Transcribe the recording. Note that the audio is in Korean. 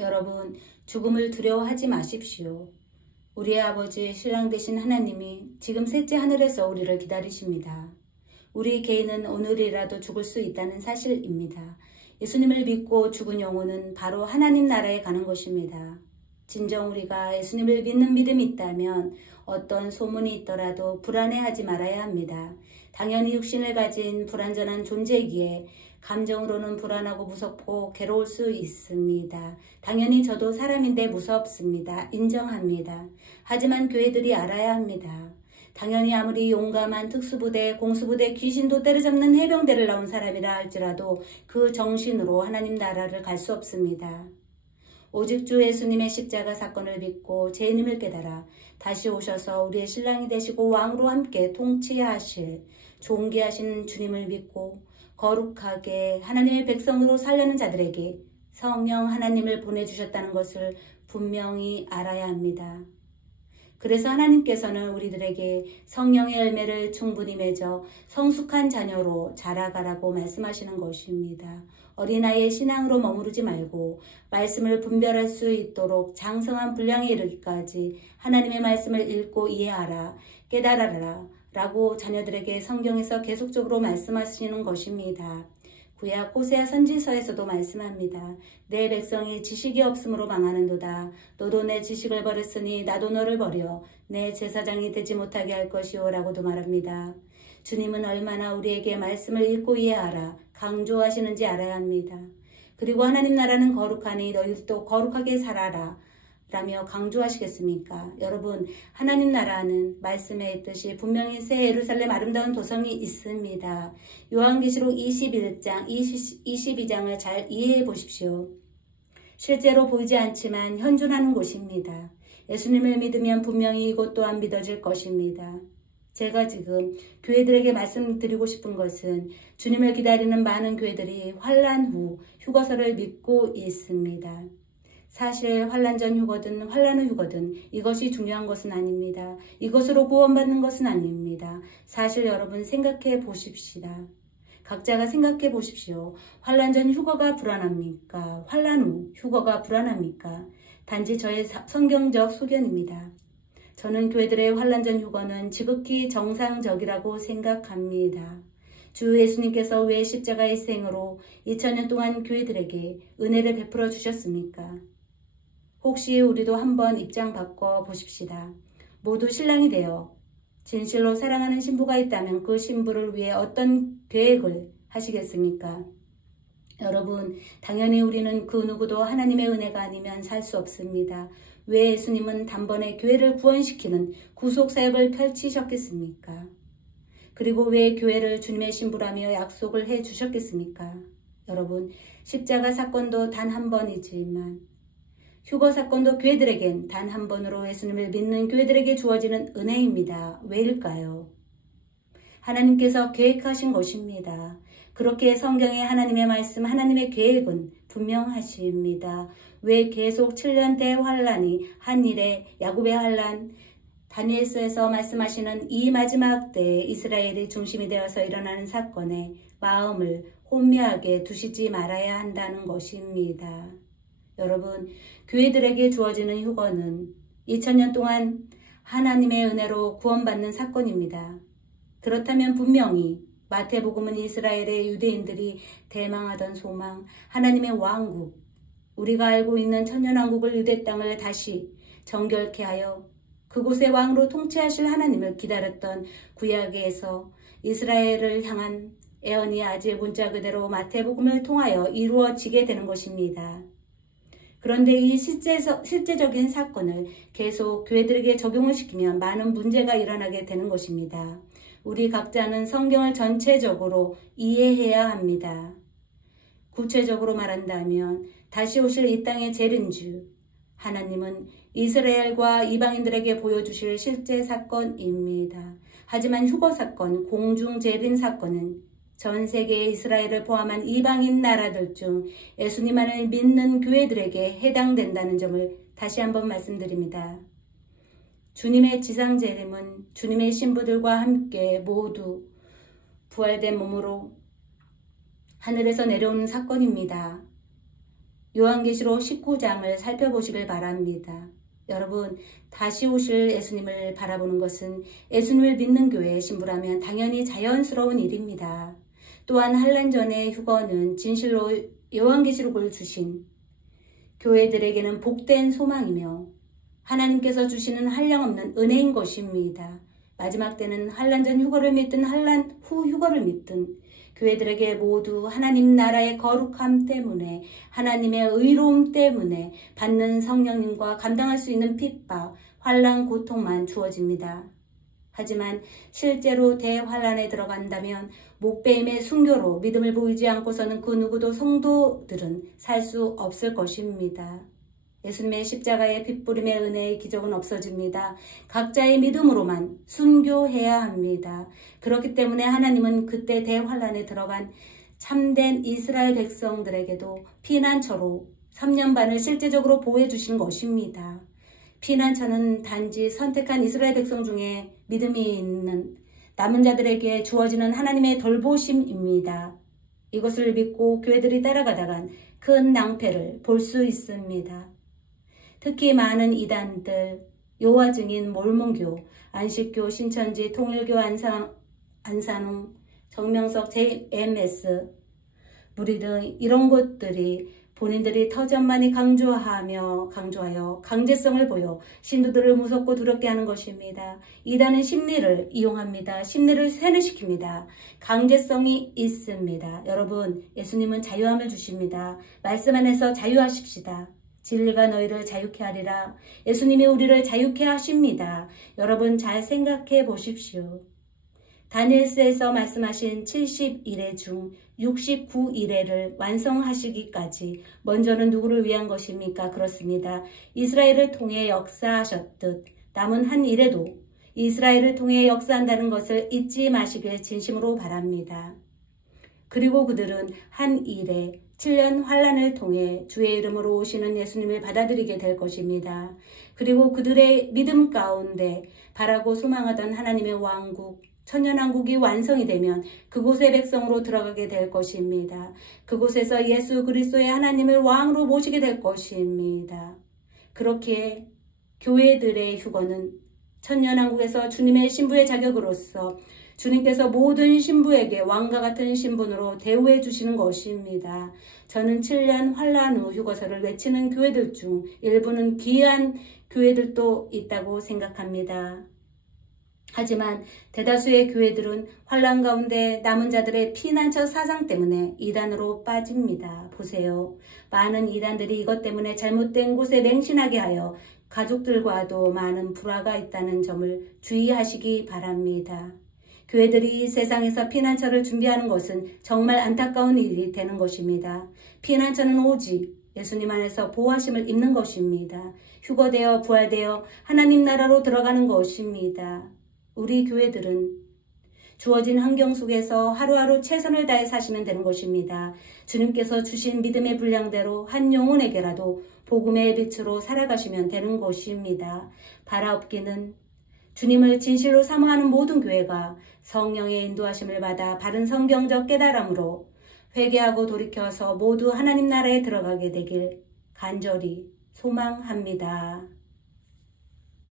여러분, 죽음을 두려워하지 마십시오. 우리의 아버지 신랑 되신 하나님이 지금 셋째 하늘에서 우리를 기다리십니다. 우리 개인은 오늘이라도 죽을 수 있다는 사실입니다. 예수님을 믿고 죽은 영혼은 바로 하나님 나라에 가는 것입니다. 진정 우리가 예수님을 믿는 믿음이 있다면 어떤 소문이 있더라도 불안해하지 말아야 합니다. 당연히 육신을 가진 불완전한 존재이기에 감정으로는 불안하고 무섭고 괴로울 수 있습니다. 당연히 저도 사람인데 무섭습니다. 인정합니다. 하지만 교회들이 알아야 합니다. 당연히 아무리 용감한 특수부대, 공수부대, 귀신도 때려잡는 해병대를 나온 사람이라 할지라도 그 정신으로 하나님 나라를 갈 수 없습니다. 오직 주 예수님의 십자가 사건을 믿고 죄인임을 깨달아 다시 오셔서 우리의 신랑이 되시고 왕으로 함께 통치하실 존귀하신 주님을 믿고 거룩하게 하나님의 백성으로 살려는 자들에게 성령 하나님을 보내주셨다는 것을 분명히 알아야 합니다. 그래서 하나님께서는 우리들에게 성령의 열매를 충분히 맺어 성숙한 자녀로 자라가라고 말씀하시는 것입니다. 어린아이의 신앙으로 머무르지 말고 말씀을 분별할 수 있도록 장성한 분량에 이르기까지 하나님의 말씀을 읽고 이해하라, 깨달아라 라고 자녀들에게 성경에서 계속적으로 말씀하시는 것입니다. 구약 호세아 선지서에서도 말씀합니다. 내 백성이 지식이 없으므로 망하는도다. 너도 내 지식을 버렸으니 나도 너를 버려 내 제사장이 되지 못하게 할 것이오 라고도 말합니다. 주님은 얼마나 우리에게 말씀을 읽고 이해하라 강조하시는지 알아야 합니다. 그리고 하나님 나라는 거룩하니 너희도 거룩하게 살아라 라며 강조하시겠습니까? 여러분, 하나님 나라는 말씀에 있듯이 분명히 새 예루살렘 아름다운 도성이 있습니다. 요한계시록 21장, 22장을 잘 이해해 보십시오. 실제로 보이지 않지만 현존하는 곳입니다. 예수님을 믿으면 분명히 이곳 또한 믿어질 것입니다. 제가 지금 교회들에게 말씀드리고 싶은 것은 주님을 기다리는 많은 교회들이 환난 후 휴거서를 믿고 있습니다. 사실 환난 전 휴거든 환난 후 휴거든 이것이 중요한 것은 아닙니다. 이것으로 구원받는 것은 아닙니다. 사실 여러분 생각해 보십시다. 각자가 생각해 보십시오. 환난 전 휴거가 불안합니까? 환난 후 휴거가 불안합니까? 단지 저의 성경적 소견입니다. 저는 교회들의 환난 전 휴거는 지극히 정상적이라고 생각합니다. 주 예수님께서 왜 십자가의 희생으로 2000년 동안 교회들에게 은혜를 베풀어 주셨습니까? 혹시 우리도 한번 입장 바꿔 보십시다. 모두 신랑이 되어 진실로 사랑하는 신부가 있다면 그 신부를 위해 어떤 계획을 하시겠습니까? 여러분, 당연히 우리는 그 누구도 하나님의 은혜가 아니면 살 수 없습니다. 왜 예수님은 단번에 교회를 구원시키는 구속사역을 펼치셨겠습니까? 그리고 왜 교회를 주님의 신부라며 약속을 해 주셨겠습니까? 여러분, 십자가 사건도 단 한 번이지만 휴거 사건도 교회들에겐 단 한 번으로 예수님을 믿는 교회들에게 주어지는 은혜입니다. 왜일까요? 하나님께서 계획하신 것입니다. 그렇게 성경의 하나님의 말씀, 하나님의 계획은 분명하십니다. 왜 계속 7년 대환란이 한일의 야곱의 환란, 다니엘서에서 말씀하시는 이 마지막 때에 이스라엘이 중심이 되어서 일어나는 사건에 마음을 혼미하게 두시지 말아야 한다는 것입니다. 여러분, 교회들에게 주어지는 휴거는 2000년 동안 하나님의 은혜로 구원받는 사건입니다. 그렇다면 분명히 마태복음은 이스라엘의 유대인들이 대망하던 소망, 하나님의 왕국, 우리가 알고 있는 천년왕국을 유대 땅을 다시 정결케 하여 그곳의 왕으로 통치하실 하나님을 기다렸던 구약에서 이스라엘을 향한 애언이 아직 문자 그대로 마태복음을 통하여 이루어지게 되는 것입니다. 그런데 이 실제적인 사건을 계속 교회들에게 적용을 시키면 많은 문제가 일어나게 되는 것입니다. 우리 각자는 성경을 전체적으로 이해해야 합니다. 구체적으로 말한다면 다시 오실 이 땅의 재림주, 하나님은 이스라엘과 이방인들에게 보여주실 실제 사건입니다. 하지만 휴거 사건, 공중 재림 사건은 전 세계의 이스라엘을 포함한 이방인 나라들 중 예수님만을 믿는 교회들에게 해당된다는 점을 다시 한번 말씀드립니다. 주님의 지상 재림은 주님의 신부들과 함께 모두 부활된 몸으로 하늘에서 내려오는 사건입니다. 요한계시록 19장을 살펴보시길 바랍니다. 여러분, 다시 오실 예수님을 바라보는 것은 예수님을 믿는 교회에 신부라면 당연히 자연스러운 일입니다. 또한 한란전의 휴거는 진실로 요한계시록을 주신 교회들에게는 복된 소망이며 하나님께서 주시는 한량없는 은혜인 것입니다. 마지막 때는 한란전 휴거를 믿든 한란 후 휴거를 믿든 교회들에게 모두 하나님 나라의 거룩함 때문에 하나님의 의로움 때문에 받는 성령님과 감당할 수 있는 핍박, 환난, 고통만 주어집니다. 하지만 실제로 대환란에 들어간다면 목배임의 순교로 믿음을 보이지 않고서는 그 누구도 성도들은 살 수 없을 것입니다. 예수님의 십자가의 핏부림의 은혜의 기적은 없어집니다. 각자의 믿음으로만 순교해야 합니다. 그렇기 때문에 하나님은 그때 대환란에 들어간 참된 이스라엘 백성들에게도 피난처로 3년 반을 실제적으로 보호해 주신 것입니다. 피난처는 단지 선택한 이스라엘 백성 중에 믿음이 있는 남은 자들에게 주어지는 하나님의 돌보심입니다. 이것을 믿고 교회들이 따라가다간 큰 낭패를 볼 수 있습니다. 특히 많은 이단들, 여호와 증인, 몰몬교, 안식교, 신천지, 통일교, 안산홍, 정명석, JMS, 무리 등 이런 곳들이 본인들이 터전만이 강조하여 강제성을 보여 신도들을 무섭고 두렵게 하는 것입니다. 이단은 심리를 이용합니다. 심리를 세뇌시킵니다. 강제성이 있습니다. 여러분, 예수님은 자유함을 주십니다. 말씀 안에서 자유하십시다. 진리가 너희를 자유케 하리라. 예수님이 우리를 자유케 하십니다. 여러분 잘 생각해 보십시오. 다니엘서에서 말씀하신 70일의 중 69일회를 완성하시기까지 먼저는 누구를 위한 것입니까? 그렇습니다. 이스라엘을 통해 역사하셨듯 남은 한 일에도 이스라엘을 통해 역사한다는 것을 잊지 마시길 진심으로 바랍니다. 그리고 그들은 한 일에 7년 환란을 통해 주의 이름으로 오시는 예수님을 받아들이게 될 것입니다. 그리고 그들의 믿음 가운데 바라고 소망하던 하나님의 왕국, 천년왕국이 완성이 되면 그곳의 백성으로 들어가게 될 것입니다. 그곳에서 예수 그리스도의 하나님을 왕으로 모시게 될 것입니다. 그렇게 교회들의 휴거는 천년왕국에서 주님의 신부의 자격으로서 주님께서 모든 신부에게 왕과 같은 신분으로 대우해 주시는 것입니다. 저는 7년 환란 후 휴거서를 외치는 교회들 중 일부는 귀한 교회들도 있다고 생각합니다. 하지만 대다수의 교회들은 환란 가운데 남은 자들의 피난처 사상 때문에 이단으로 빠집니다. 보세요. 많은 이단들이 이것 때문에 잘못된 곳에 맹신하게 하여 가족들과도 많은 불화가 있다는 점을 주의하시기 바랍니다. 교회들이 세상에서 피난처를 준비하는 것은 정말 안타까운 일이 되는 것입니다. 피난처는 오직 예수님 안에서 보호하심을 입는 것입니다. 휴거되어 부활되어 하나님 나라로 들어가는 것입니다. 우리 교회들은 주어진 환경 속에서 하루하루 최선을 다해 사시면 되는 것입니다. 주님께서 주신 믿음의 분량대로 한 영혼에게라도 복음의 빛으로 살아가시면 되는 것입니다. 바라옵기는 주님을 진실로 사모하는 모든 교회가 성령의 인도하심을 받아 바른 성경적 깨달음으로 회개하고 돌이켜서 모두 하나님 나라에 들어가게 되길 간절히 소망합니다.